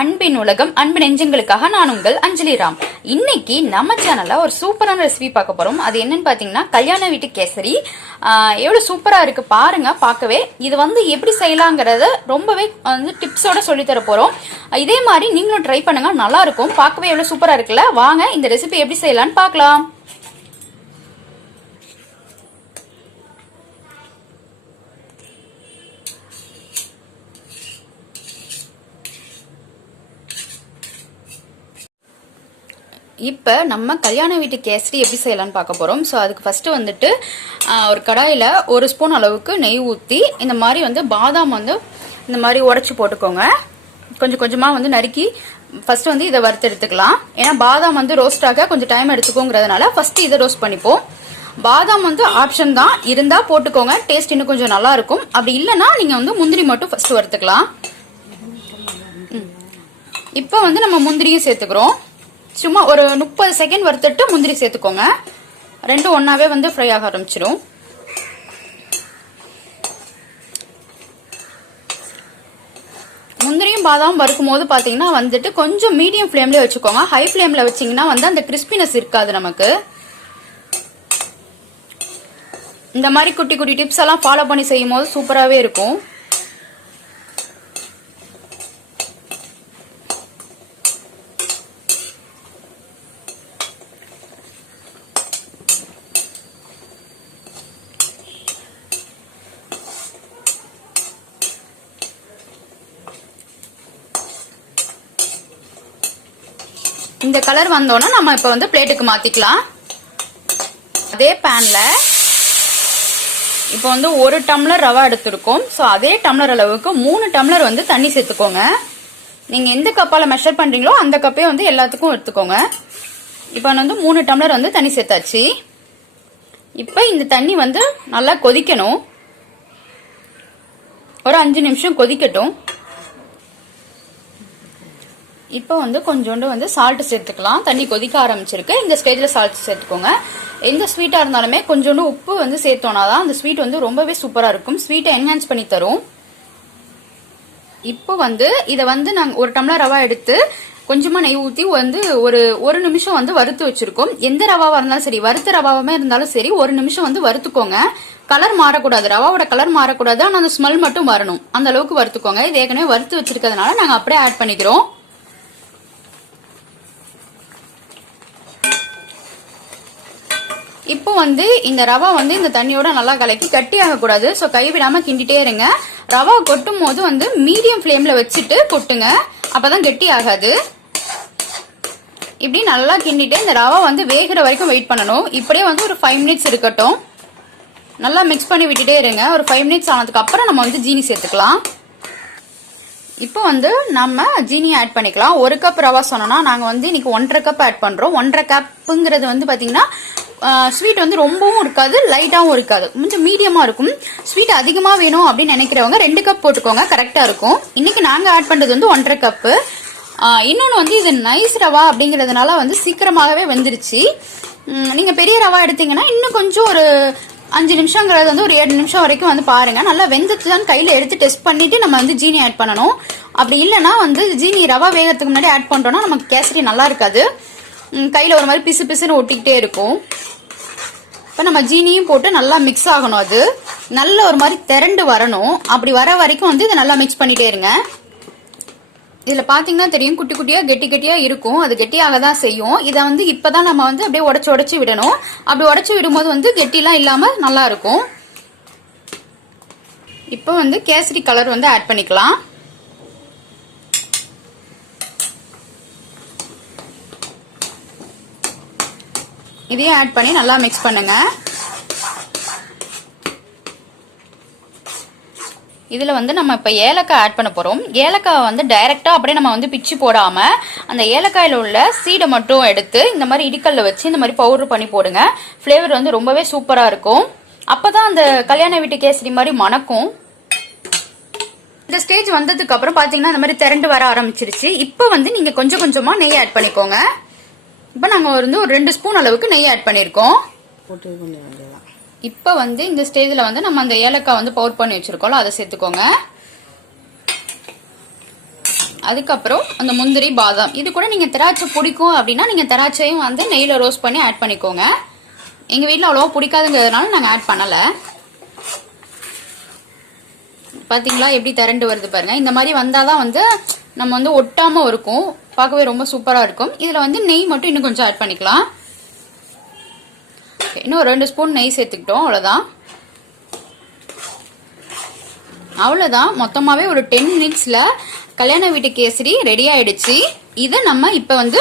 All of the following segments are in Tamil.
அன்பின் உலகம் அன்பு நெஞ்சங்களுக்காக நான் உங்கள் அஞ்சலி ராம். இன்னைக்கு நம்ம சேனல்ல ஒரு சூப்பரான ரெசிபி பார்க்க போறோம். அது என்னன்னு பாத்தீங்கன்னா கல்யாண வீட்டு கேசரி. எவ்வளவு சூப்பரா இருக்கு பாருங்க. பார்க்கவே இது எப்படி செய்யலாங்கிறத ரொம்பவே டிப்ஸோட சொல்லி தர போறோம். இதே மாதிரி நீங்களும் ட்ரை பண்ணுங்க, நல்லா இருக்கும். பார்க்கவே எவ்வளவு சூப்பரா இருக்குல்ல. வாங்க இந்த ரெசிபி எப்படி செய்யலாம்னு பார்க்கலாம். இப்போ நம்ம கல்யாண வீட்டு கேசரி எப்படி செய்யலாம்னு பார்க்க போறோம். ஸோ அதுக்கு ஃபர்ஸ்ட் ஒரு கடாயில 1 ஸ்பூன் அளவுக்கு நெய் ஊற்றி இந்த மாதிரி பாதாம் இந்த மாதிரி உடைச்சு போட்டுக்கோங்க. கொஞ்சம் கொஞ்சமா நறுக்கி ஃபர்ஸ்ட் இதை வறுத்து எடுத்துக்கலாம். ஏன்னா பாதாம் ரோஸ்ட் ஆக கொஞ்சம் டைம் எடுத்துக்கோங்கிறதுனால ஃபர்ஸ்ட் இதை ரோஸ்ட் பண்ணிப்போம். பாதாம் ஆப்ஷன் தான், இருந்தா போட்டுக்கோங்க, டேஸ்ட் இன்னும் கொஞ்சம் நல்லா இருக்கும். அப்படி இல்லைன்னா நீங்க முந்திரி மட்டும் ஃபர்ஸ்ட் வறுத்துக்கலாம். இப்போ நம்ம முந்திரியும் சேர்த்துக்கிறோம். சும்மா ஒரு 30 செகண்ட் வறுத்துட்டு முந்திரி சேர்த்துக்கோங்க. ரெண்டும் ஒன்னாவே ஃப்ரை ஆக ஆரம்பிச்சிடும். முந்திரியும் பாதாம் வறுக்கும் போது பாத்தீங்கன்னா கொஞ்சம் மீடியம் ஃபிளேம்ல வச்சுக்கோங்க. ஹை ஃபிளேம்ல வச்சீங்கன்னா அந்த கிறிஸ்பினஸ் இருக்காது நமக்கு. இந்த மாதிரி குட்டி குட்டி டிப்ஸ் எல்லாம் ஃபாலோ பண்ணி செய்யும் போது சூப்பராகவே இருக்கும். இந்த கலர் வந்தோன்னா நம்ம இப்ப பிளேட்டுக்கு மாத்திக்கலாம். அதே பேன்ல இப்போ 1 டம்ளர் ரவா எடுத்திருக்கோம். ஸோ அதே டம்ளர் அளவுக்கு 3 டம்ளர் தண்ணி சேர்த்துக்கோங்க. நீங்க எந்த கப்பால மெஷர் பண்றீங்களோ அந்த கப்பே எல்லாத்துக்கும் எடுத்துக்கோங்க. இப்போ 3 டம்ளர் தண்ணி சேர்த்தாச்சு. இப்போ இந்த தண்ணி நல்லா கொதிக்கணும். ஒரு 5 நிமிஷம் கொதிக்கட்டும். இப்போ கொஞ்சோண்டு சால்ட் சேர்த்துக்கலாம். தண்ணி கொதிக்க ஆரம்பிச்சிருக்கு. இந்த ஸ்டேஜ்ல சால்ட் சேர்த்துக்கோங்க. எந்த ஸ்வீட்டா இருந்தாலுமே கொஞ்சோண்டு உப்பு சேர்த்தோம்னாதான் அந்த ஸ்வீட் ரொம்பவே சூப்பரா இருக்கும். ஸ்வீட்டை என்ஹான்ஸ் பண்ணி தரும். இப்போ இதை நாங்க 1 டம்ளர் ரவா எடுத்து கொஞ்சமா நெய் ஊத்தி ஒரு நிமிஷம் வறுத்து வச்சிருக்கோம். எந்த ரவாவா இருந்தாலும் சரி, வறுத்த ரவாவே இருந்தாலும் சரி, 1 நிமிஷம் வறுத்துக்கோங்க. கலர் மாறக்கூடாது, ரவாவோட கலர் மாறக்கூடாது. ஆனா அந்த ஸ்மெல் மட்டும் வரணும், அந்த அளவுக்கு வறுத்துக்கோங்க. இது ஏற்கனவே வறுத்து வச்சிருக்கிறதுனால நாங்க அப்படியே ஆட் பண்ணிக்கிறோம். இப்போ இந்த ரவா இந்த தண்ணியோட நல்லா கலக்கி கட்டியாக கூடாது. ஸோ கைவிடாம கிண்டிட்டே இருங்க. ரவா கொட்டும் போது மீடியம் ஃபிளேம்ல வச்சுட்டு கொட்டுங்க, அப்பதான் கெட்டி ஆகாது. இப்படி நல்லா கிண்டிட்டு இந்த ரவா வேகிற வரைக்கும் வெயிட் பண்ணணும். இப்படியே ஒரு 5 மினிட்ஸ் இருக்கட்டும். நல்லா மிக்ஸ் பண்ணி விட்டுட்டே இருங்க. ஒரு 5 மினிட்ஸ் ஆனதுக்கு அப்புறம் நம்ம ஜீனி சேர்த்துக்கலாம். இப்போ நம்ம ஜீனி ஆட் பண்ணிக்கலாம். 1 கப் ரவா சொன்னோம்னா நாங்க இன்னைக்கு 1.5 கப் ஆட் பண்றோம். 1.5 கப்புங்கிறது பாத்தீங்கன்னா ஸ்வீட் ரொம்பவும் இருக்காது, லைட்டாவும் இருக்காது, கொஞ்சம் மீடியமா இருக்கும். ஸ்வீட் அதிகமா வேணும் அப்படின்னு நினைக்கிறவங்க 2 கப் போட்டுக்கோங்க, கரெக்டா இருக்கும். இன்னைக்கு நாங்க ஆட் பண்றது 1.5 கப்பு. இன்னொன்னு இது நைஸ் ரவா அப்படிங்கறதுனால சீக்கிரமாகவே வெந்துருச்சு. நீங்க பெரிய ரவா எடுத்தீங்கன்னா இன்னும் கொஞ்சம் ஒரு 5 நிமிஷங்கிறது ஒரு 7 நிமிஷம் வரைக்கும் பாருங்க. நல்லா வெந்துச்சுதான் கையில எடுத்து டெஸ்ட் பண்ணிட்டு நம்ம ஜீனி ஆட் பண்ணணும். அப்படி இல்லைன்னா ஜீனி ரவா வேகத்துக்கு முன்னாடி ஆட் பண்றோம்னா நமக்கு கேசரி நல்லா இருக்காது. கையில ஒரு மாதிரி பிசு பிசுன்னு ஒட்டிக்கிட்டே இருக்கும். இப்ப நம்ம ஜீனியும் போட்டு நல்லா மிக்ஸ் ஆகணும். அது நல்ல ஒரு மாதிரி திரண்டு வரணும். அப்படி வர வரைக்கும் இதை நல்லா மிக்ஸ் பண்ணிட்டே இருங்க. இதுல பாத்தீங்கன்னா தெரியும், குட்டி குட்டியா கெட்டி கெட்டியா இருக்கும். அது கெட்டியாக தான் செய்யும். இதை இப்பதான் நம்ம அப்படியே உடைச்சு விடணும். அப்படி உடைச்சு விடும்போது கெட்டிலாம் இல்லாம நல்லா இருக்கும். இப்போ கேசரி கலர் ஆட் பண்ணிக்கலாம். இதையும் ஆட் பண்ணி நல்லா மிக்ஸ் பண்ணுங்க. இதுல நம்ம இப்ப ஏலக்காய் ஆட் பண்ண போறோம். ஏலக்காய் டைரக்டா அப்படியே நம்ம பிச்சு போடாம அந்த ஏலக்காயில உள்ள சீடை மட்டும் எடுத்து இந்த மாதிரி இடிக்கல்ல வச்சு இந்த மாதிரி பவுடர் பண்ணி போடுங்க. பிளேவர் ரொம்பவே சூப்பரா இருக்கும். அப்பதான் அந்த கல்யாண வீட்டு கேசரி மாதிரி மணக்கும். இந்த ஸ்டேஜ் வந்ததுக்கு அப்புறம் பாத்தீங்கன்னா இந்த மாதிரி திரண்டு வர ஆரம்பிச்சிருச்சு. இப்ப நீங்க கொஞ்சம் கொஞ்சமா நெய் ஆட் பண்ணிக்கோங்க. இப்ப நாங்க ஒரு 2 ஸ்பூன் அளவுக்கு நெய் ஆட் பண்ணிருக்கோம். இப்ப இந்த ஸ்டேஜ்ல நம்ம அந்த ஏலக்காய் பவுடர் பண்ணி வச்சிருக்கோம், அதை சேர்த்துக்கோங்க. அதுக்கப்புறம் அந்த முந்திரி பாதாம் இது கூட நீங்க திராட்சை பிடிக்கும் அப்படின்னா நீங்க திராட்சையும் வந்து நெய்ல ரோஸ்ட் பண்ணி ஆட் பண்ணிக்கோங்க. எங்க வீட்டில் அவ்வளோவா பிடிக்காதுங்கிறதுனால நாங்கள் ஆட் பண்ணல. பாத்தீங்களா எப்படி திரண்டு வருது பாருங்க. இந்த மாதிரி வந்தாதான் வந்து நம்ம வந்து ஒட்டாம இருக்கும், பார்க்கவே ரொம்ப சூப்பரா இருக்கும். இதுல வந்து நெய் மட்டும் இன்னும் கொஞ்சம் ஆட் பண்ணிக்கலாம். இன்னும் 2 ஸ்பூன் நெய் சேர்த்துக்கிட்டோம். அவ்வளவுதான். மொத்தமாவே ஒரு 10 மினிட்ஸ்ல கல்யாண வீட்டு கேசரி ரெடி ஆயிடுச்சு. இதை நம்ம இப்ப வந்து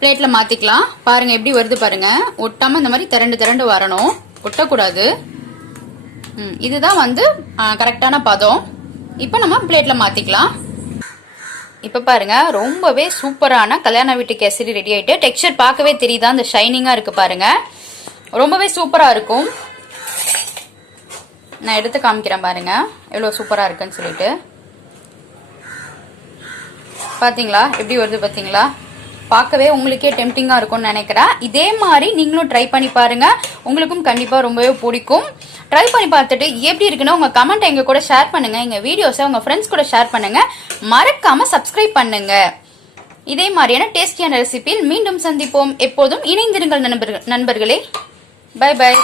பிளேட்ல மாத்திக்கலாம். பாருங்க எப்படி வருது பாருங்க. ஒட்டாம இந்த மாதிரி திரண்டு வரணும், ஒட்டக்கூடாது. இதுதான் வந்து கரெக்டான பதம். இப்ப நம்ம பிளேட்ல மாத்திக்கலாம். இப்ப பாருங்க ரொம்பவே சூப்பரான கல்யாண வீட்டு கேசரி ரெடி ஆயிட்டு. டெக்ஸ்சர் பார்க்கவே தெரியுதா, அந்த ஷைனிங்கா இருக்கு பாருங்க, ரொம்பவே சூப்பரா இருக்கும். நான் எடுத்து காமிக்கிறேன் பாருங்க எவ்வளவு சூப்பரா இருக்குன்னு சொல்லிட்டு. பாத்தீங்களா எப்படி வருது பாத்தீங்களா? பார்க்கவே உங்களுக்கே டெம்டிங்கா இருக்கும்னு நினைக்கிறேன். இதே மாதிரி நீங்களும் ட்ரை பண்ணி பாருங்க, உங்களுக்கும் கண்டிப்பா ரொம்பவே பிடிக்கும். ட்ரை பண்ணி பார்த்துட்டு எப்படி இருக்குன்னு உங்க கமெண்ட் எங்க கூட ஷேர் பண்ணுங்க. எங்க வீடியோஸை உங்க ஃப்ரெண்ட்ஸ் கூட ஷேர் பண்ணுங்க. மறக்காம சப்ஸ்கிரைப் பண்ணுங்க. இதே மாதிரியான டேஸ்டியான ரெசிபியில் மீண்டும் சந்திப்போம். எப்போதும் இணைந்திருங்கள் நண்பர்களே. Bye by.